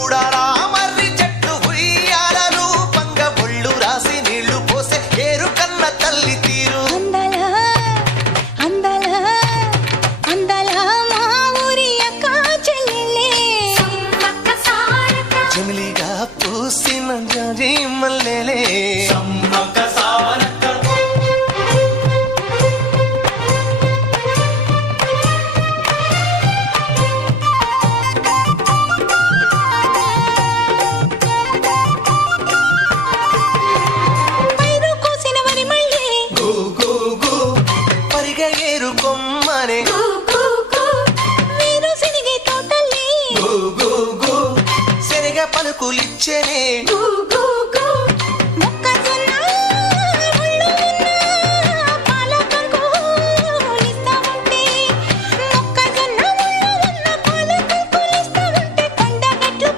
చూడాలా మర్రి చెట్టు ఉయ్యాలలు పంగ ఒళ్ళు రాసి నీళ్లు పోసే ఏరు కన్న తల్లి తీరు మా ఊరి అక్క చెల్లెలే జమిలిగా పూసిన జాజి మల్లెలే ఏరు కొమ్మనే వీరు సిరిగే తోటలే శనగ పలుకులిచ్చనే